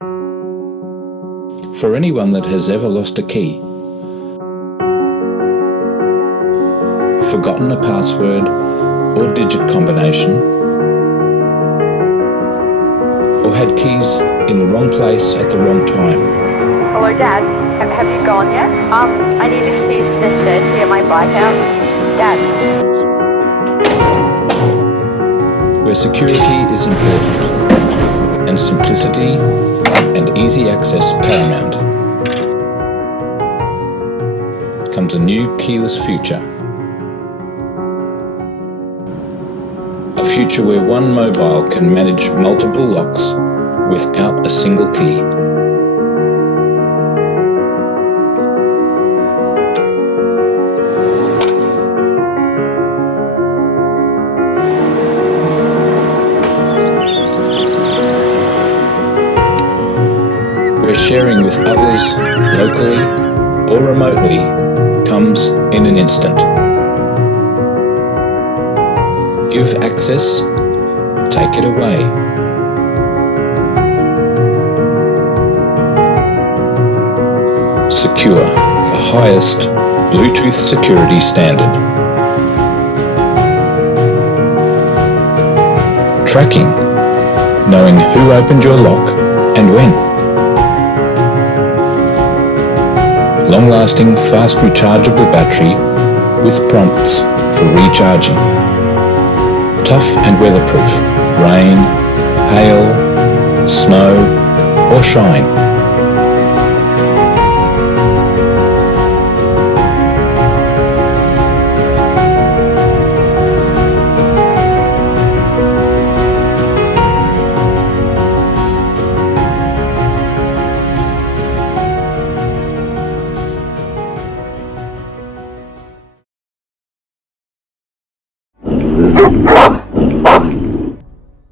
For anyone that has ever lost a key, forgotten a password or digit combination, or had keys in the wrong place at the wrong time. Hello, Dad. Have you gone yet? I need the keys to the shed to get my bike out. Dad. Where security is important and simplicity and easy access paramount, comes a new keyless future. A future where one mobile can manage multiple locks without a single key. Where sharing with others, locally or remotely, comes in an instant. Give access, take it away. Secure, the highest Bluetooth security standard. Tracking, knowing who opened your lock and when. Long-lasting, fast rechargeable battery with prompts for recharging. Tough and weatherproof, rain, hail, snow or shine.